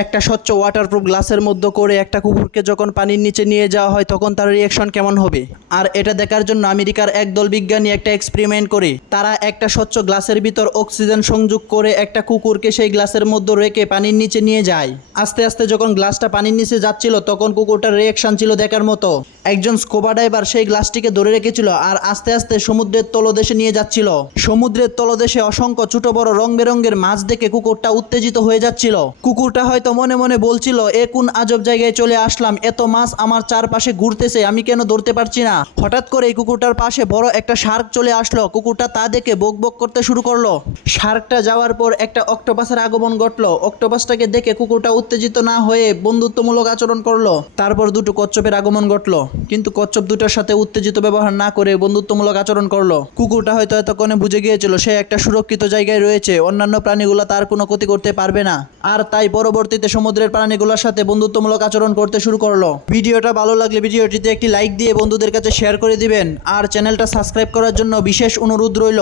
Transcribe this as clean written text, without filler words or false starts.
একটা স্বচ্ছ ওয়াটারপ্রুফ গ্লাসের মধ্যে করে একটা কুকুরকে যখন পানির নিচে নিয়ে যাওয়া হয় তখন তার রিয়াকশন কেমন হবে। আর এটা দেখার জন্য আমেরিকার একদল বিজ্ঞানী একটা এক্সপেরিমেন্ট করে তারা একটা স্বচ্ছ গ্লাসের ভিতর অক্সিজেন সংযোগ করে একটা কুকুরকে সেই গ্লাসের মধ্যে রেখে পানির নিচে নিয়ে যায়। আস্তে আস্তে যখন গ্লাসটা পানির নিচে যাচ্ছিল তখন কুকুরটার রিয়াকশন ছিল দেখার মতো। একজন স্কুবা ডাইভার সেই গ্লাসটিকে ধরে রেখেছিল আর আস্তে আস্তে সমুদ্রের তলদেশে নিয়ে যাচ্ছিল। সমুদ্রের তলদেশে অসংখ্য ছোট বড় রং বেরঙের মাছ দেখে কুকুরটা উত্তেজিত হয়ে যাচ্ছিল। কুকুরটা হয়তো মনে মনে বলছিল, এ কোন আজব জায়গায় চলে আসলাম, এত মাছ আমার চারপাশে ঘুরতেছে, আমি কেন ধরতে পারছি না। হঠাৎ করে এই কুকুরটার পাশে বড় একটা শার্ক চলে আসলো। কুকুরটা তা দেখে বক বক করতে শুরু করলো। শার্কটা যাওয়ার পর একটা অক্টোপাসের আগমন ঘটলো। অক্টোপাসটাকে দেখে কুকুরটা উত্তেজিত না হয়ে বন্ধুত্বমূলক আচরণ করলো। তারপর দুটো কচ্ছপের আগমন ঘটলো, কিন্তু কচ্ছপ দুটোর সাথে উত্তেজিত ব্যবহার না করে বন্ধুত্বমূলক আচরণ করলো। কুকুরটা হয়তো এতক্ষণে বুঝে গিয়েছিল সে একটা সুরক্ষিত জায়গায় রয়েছে, অন্যান্য প্রাণীগুলো তার কোনো ক্ষতি করতে পারবে না। আর তাই পরবর্তীতে সমুদ্রের প্রাণীগুলোর সাথে বন্ধুত্বমূলক আচরণ করতে শুরু করলো। ভিডিওটা ভালো লাগলে ভিডিওটিতে একটি লাইক দিয়ে বন্ধুদের কাছে শেয়ার করে দিবেন। আর চ্যানেলটা সাবস্ক্রাইব করার জন্য বিশেষ অনুরোধ রইল।